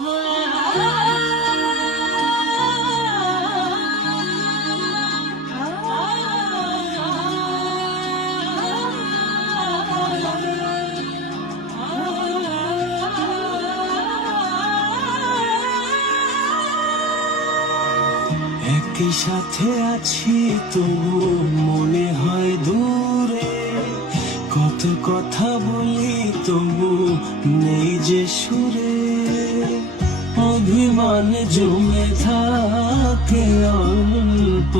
একই সাথে আছি তবু মনে হয় দূরে, কত কথা বলি তবু নেই যে সুরে, অভিমান জমে থাকে অল্প,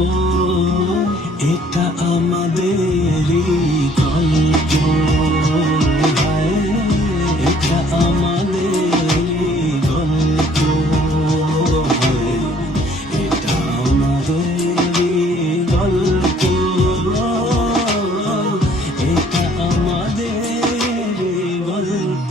এটা আমাদেরই গল্প, এটা আমাদেরই গল্প, এটা আমাদেরই গল্প, এটা আমাদেরই গল্প।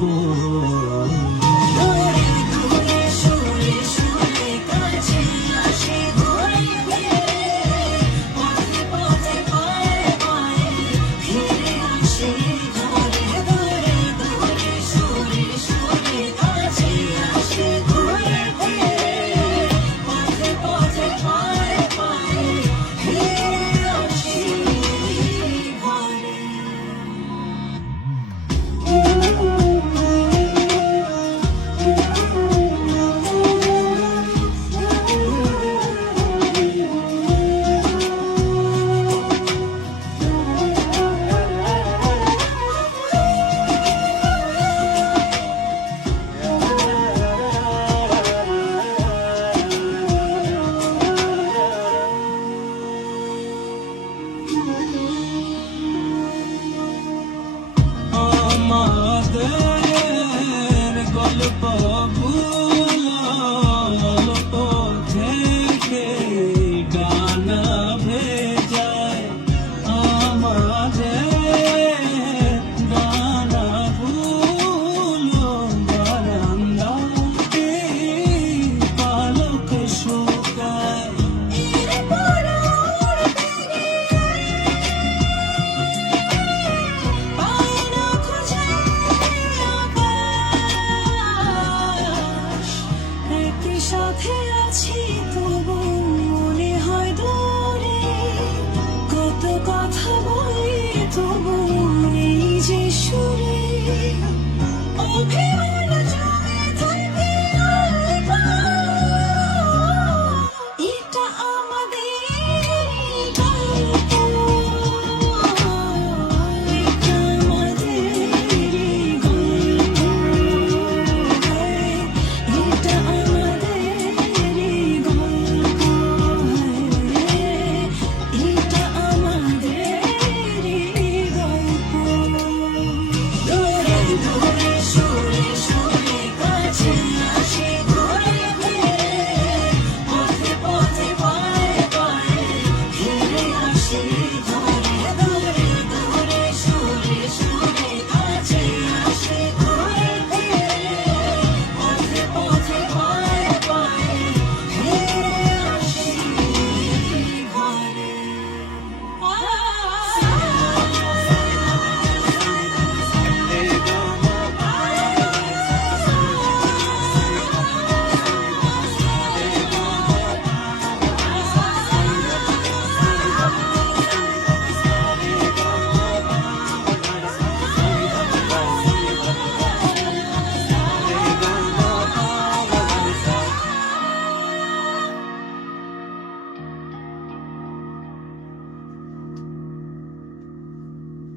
আমাদের গল্প গল্প থেকে গানা ভেজায়, আমাদের গানা ভুলো বারান্দাতে পালক শুকায়। সাথে আছি তবু মনে হয় দূরে, কত কথা বলি তবু নেই যে সুরে, অভিমান জমে থাকে অল্প, এটা আমাদেরই গল্প, এটা আমাদেরই গল্প, এটা আমাদেরই গল্প, এটা আমাদেরই গল্প। দূরে দূরে সুরে সুরে কাছে আসি ঘুরে ফিরে, পথে পথে পায়ে পায়ে ফিরে আসি ঘরে, দূরে দূরে সুরে সুরে কাছে আসি ঘুরে ফিরে, পথে পথে পায়ে পায়ে ফিরে আসি ঘরে।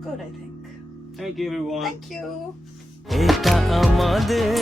Good, I think. Thank you everyone. Thank you. এটা আমাদের